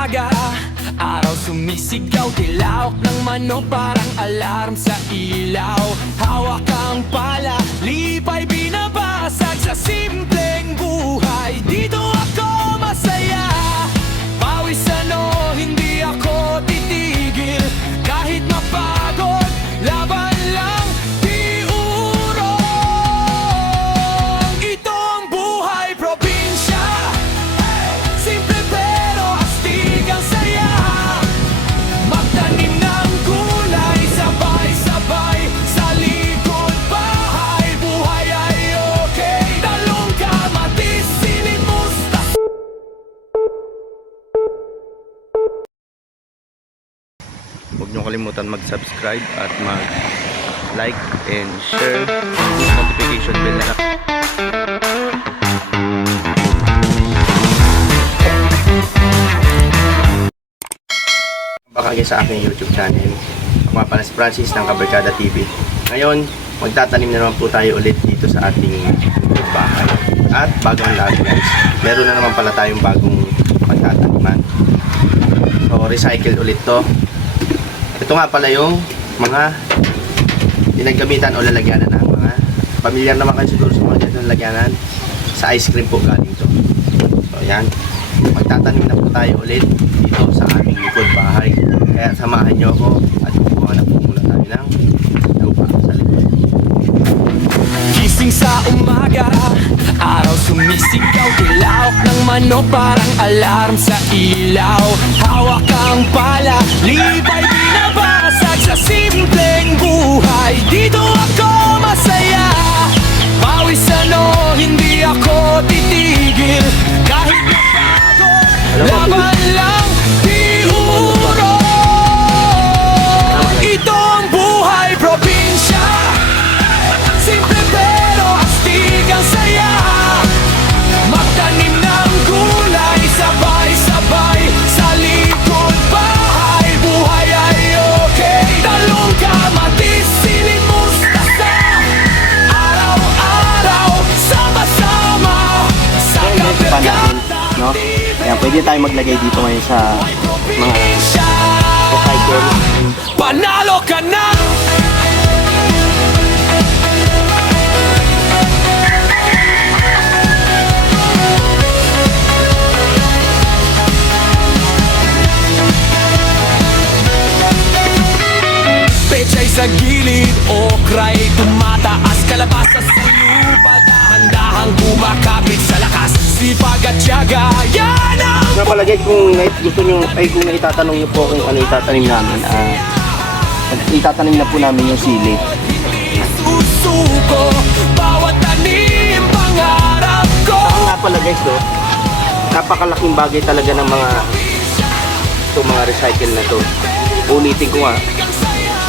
umaga, araw sumisigaw, tilawak ng manok parang alarm sa ilaw. Hawak ang pala, lipay binabasag sa simpleng buhay. Dito ako masaya, pawis ano, hindi ako titigil. Kahit mapagod, laban lang, di urong. Ito ang buhay probinsya, simple pero astig ang saya. Magtanim ng gulay, sabay-sabay sa likod bahay. Buhay ay okay, talong kamatis, siling mustasa. Huwag niyo kalimutan mag-subscribe at mag-like and share notification bell na. Baka kayo sa aking YouTube channel. Ako nga pala si Francis ng Kabarkada TV. Ngayon, magtatanim na naman po tayo ulit dito sa ating bahay. At bagong lahat guys, meron na naman pala tayong bagong pagtataniman. So, recycle ulit to. Ito nga pala yung mga pinaggamitan o lalagyanan ng mga pamilyar naman kayo siguro sa mga ganitong lalagyanan. Sa ice cream po galing to. So yan, magtatanim na po tayo ulit dito sa aming likod bahay. Kaya samahan nyo ako at kukuha na po muna tayo ng lupa sa likod. Gising sa umaga, araw sumisigaw, tilawak ng manok parang alarm sa ilaw. Hawak ang pala, lipay binabasag sa simpleng buhay. Dito ako masaya, pawis ano, hindi ako titigil. Kahit mapagod, laban lang, di urong. Ito ang buhay probinsya, simple pero astig ang saya. Magtanim ng gulay, sabay-sabay sa likod bahay. Buhay ay okay, talong kamatis, siling mustasa. Araw-araw, sama-sama sa kabarkada. No? Kaya pwede tayo maglagay dito ngayon sa mga recycle. Panalo ka na! Pechay sa gilid, okray tumataas, kalabasa sa lupa, dahan-dahang kumakapit sa lakas. Sipag at tiyaga, yan ang Nga palagay kung gusto nyo, ay kung itatanong nyo po kung ano itatanim namin, itatanim na po namin yung sili. susuko, bawat tanim, pangarap ko. Saan nga pala guys, no? Napakalaking bagay talaga ng mga recycle na to. Ulitin ko nga,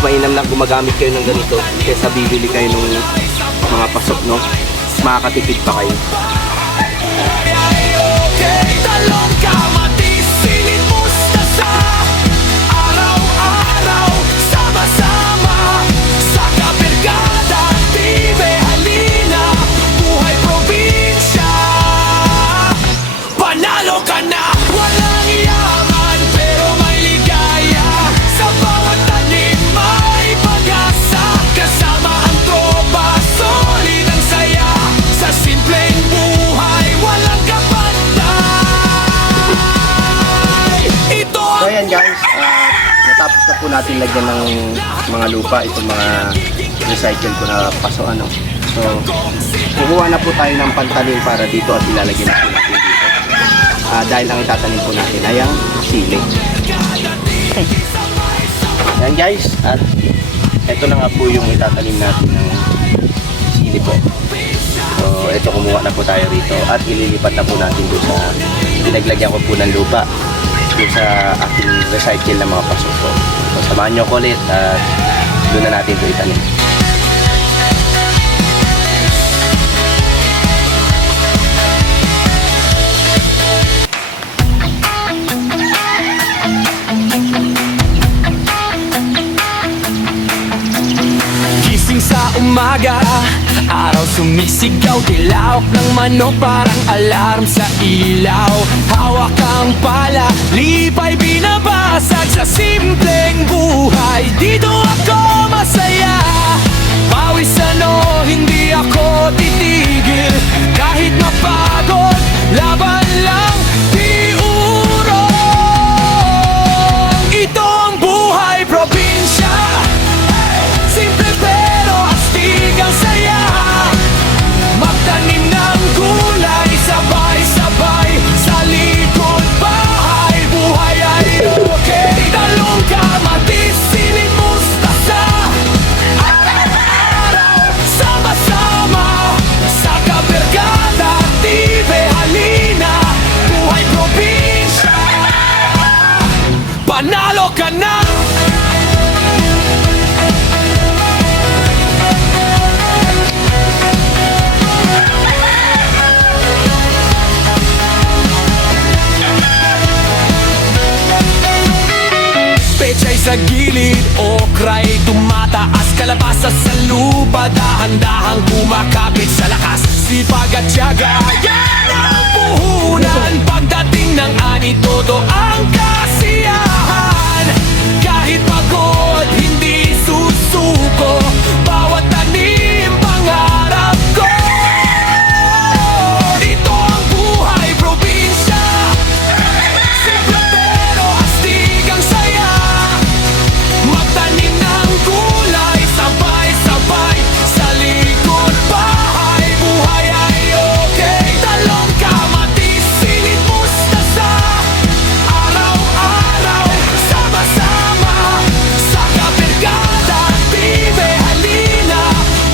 mainam na gumagamit kayo ng ganito kaysa bibili kayo ng mga pasok, no? Makakatipid pa kayo. Talong kamatis, siling mustasa. Araw-araw, sama-sama sa kabarkada. Tibe, halina, buhay probinsya. Panalo ka na! Walang yaman pero may ligaya. Sa bawat tanim may pag-asa. Kasama ang tropa, solid ang saya. Sa simpleng buhay, walang kapantay. Ito So ang ayan guys, natapos na po natin lagyan ng mga lupa, itong mga recycle ko na paso ano. So, kukuha na po tayo ng pantalin para dito at ilalagyan na po natin dito. Dahil ang itatanim po natin ay ang sili. Ayan guys, at ito na nga po yung itatanim natin ng sili po. So, ito kumuha na po tayo rito at ililipat na po natin doon sa pinaglagyan ko po ng lupa doon sa ating recycle na mga pasok po. So, samahan nyo ko ulit at doon na natin ito itanim. gising sa umaga, araw sumisigaw, tilawak ng manok parang alarm sa ilaw. Hawak ang pala, lipay binabasag sa simpleng buhay. Dito ako masaya, pawis ano, hindi ako titigil. Kahit mapagod, laban lang, di urong. Ito ang buhay probinsya, simple pero astig ang saya. Magtanim ng gulay, sabay-sabay sa likod bahay. Buhay ay okay, talong kamatis, sili, mustasa. Araw-araw, sama-sama sa kabergada, tibe, halina. Buhay probinsya, panalo ka na. Pechay sa gilid, okray tumataas, kalabasa sa lupa, dahan-dahang kumakapit sa lakas. Sipag at tiyaga, yan ang puhunan. Pagdating ng ani, todo ang kasiyahan. Kahit pagod, hindi susuko, bawat tanim, pangarap ko. Dito ang buhay probinsya, simple pero astig ang saya. Magtanim ng gulay, sabay-sabay sa likod bahay. Buhay ay okay, talong kamatis, sili, mustasa. Araw-araw, sama-sama sa kabergada, tibe, halina.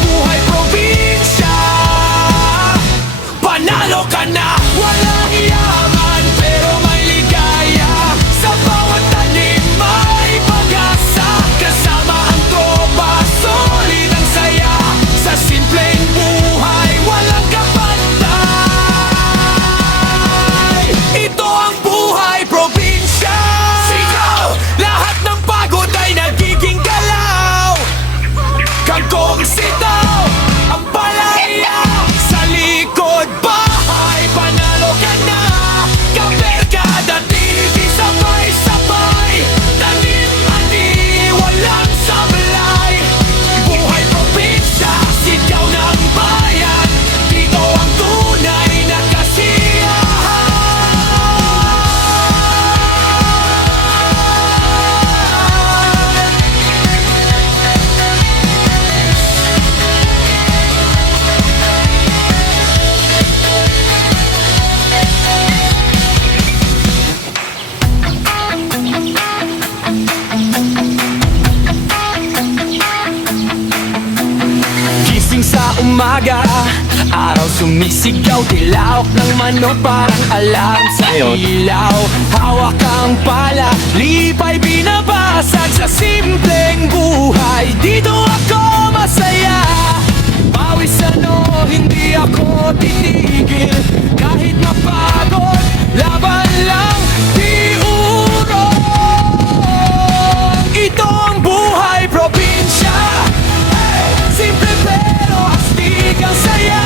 Buhay probinsya, panalo ka na. Walang yaman pero may ligaya, sa bawat tanim may pag-asa. Kasama ang tropa, solid ang saya. Sa simpleng buhay, walang kapantay. Ito ang buhay probinsya, sigaw, lahat ng pagod ay nagiging galaw. Kangkong sitaw, ang palaya, sa likod bahay, panalo ka na. Kabergada TV, sabay-sabay, tanim ani, walang sablay. Buhay probinsya, sigaw ng bayan, dito ang tunay na kasiyahan. Gising sa umaga, araw sumisigaw, tilawak ng manok parang alarm sa Ayun. ilaw. Hawak ang pala, lipay binabasag sa simpleng buhay. Dito ako masaya, pawis ano, hindi ako titigil. Kahit mapagod, laban lang, di urong. Ito ang buhay probinsya, simple pero astig ang saya.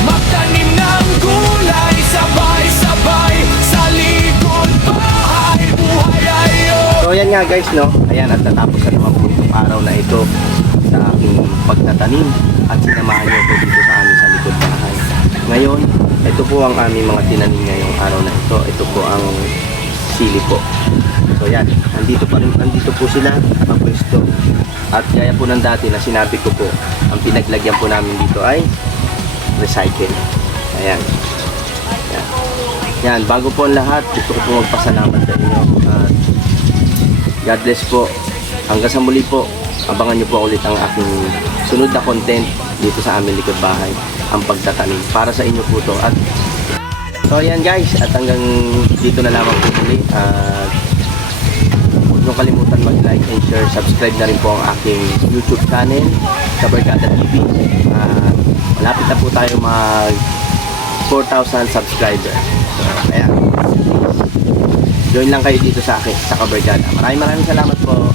Magtanim ng gulay, sabay-sabay sa likod bahay. Buhay ay So yan nga guys, no? Ayan, at natapos na naman po itong araw na ito sa aking pagtatanim at sinamahan niyo po dito sa amin sa likod bahay. Ngayon, ito po ang aming mga tinanim ngayong araw na ito. Ito po ang sili po. So yan, nandito po sila nakapwesto. At gaya po ng dati na sinabi ko po, ang pinaglagyan po namin dito ay recycle. Ayan. Yan. Yan, bago po ang lahat, gusto ko po magpasalamat sa inyo. At God bless po. Hanggang sa muli po, abangan nyo po ulit ang aking sunod na content dito sa aming likod bahay, ang pagtatanim. Para sa inyo po to. At so ayan guys, at hanggang dito na lamang po muli. At huwag nyo kalimutan mag-like and share. Subscribe na rin po ang aking YouTube channel, Kabergada TV. Malapit na po tayo mag 4,000 subscribers. So, ayan. Join lang kayo dito sa akin, sa Kabergada. Maraming salamat po.